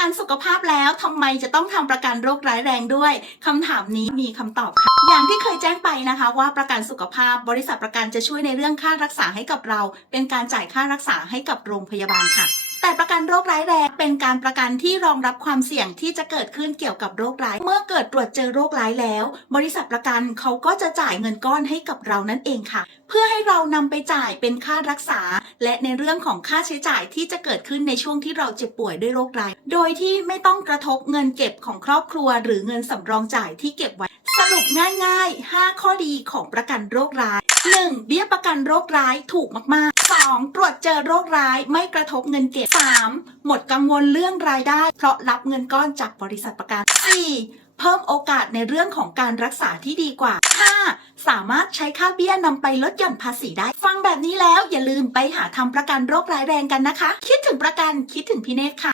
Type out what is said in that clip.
กันสุขภาพแล้วทำไมจะต้องทำประกันโรคร้ายแรงด้วยคำถามนี้มีคำตอบค่ะ อย่างที่เคยแจ้งไปนะคะ ว่าประกันสุขภาพบริษัทประกันจะช่วยในเรื่องค่ารักษาให้กับเรา เป็นการจ่ายค่ารักษาให้กับโรงพยาบาลค่ะ แต่ประกันโรคร้ายแรงเป็นการประกันที่รองรับความเสี่ยงที่จะเกิดขึ้นเกี่ยวกับโรคร้าย เมื่อเกิดตรวจเจอโรคร้ายแล้ว บริษัทประกันเขาก็จะจ่ายเงินก้อนให้กับเรานั่นเองค่ะ เพื่อให้เรานำไปจ่ายเป็นค่ารักษา และในเรื่องของค่าใช้จ่ายที่จะเกิดขึ้นในช่วงที่เราเจ็บป่วยด้วยโรคร้าย โดยที่ไม่ต้องกระทบเงินเก็บของครอบครัว หรือเงินสำรองจ่ายที่เก็บไว้ สรุปง่าย ๆ 5 ข้อดีของประกันโรคร้าย 1. เบี้ยประกันโรคร้ายถูกมาก ๆ 2. ตรวจเจอโรคร้ายไม่กระทบเงินเก็บ 3. หมดกังวลเรื่องรายได้ เพราะรับเงินก้อนจากบริษัทประกัน 4. เพิ่มโอกาสในเรื่องของการรักษาที่ดีกว่า 5. สามารถใช้ค่าเบี้ยนำไปลดหย่อนภาษีได้ ฟังแบบนี้แล้วอย่าลืมไปหาทำประกันโรคร้ายแรงกันนะคะ คิดถึงประกันคิดถึงพี่เนตค่ะ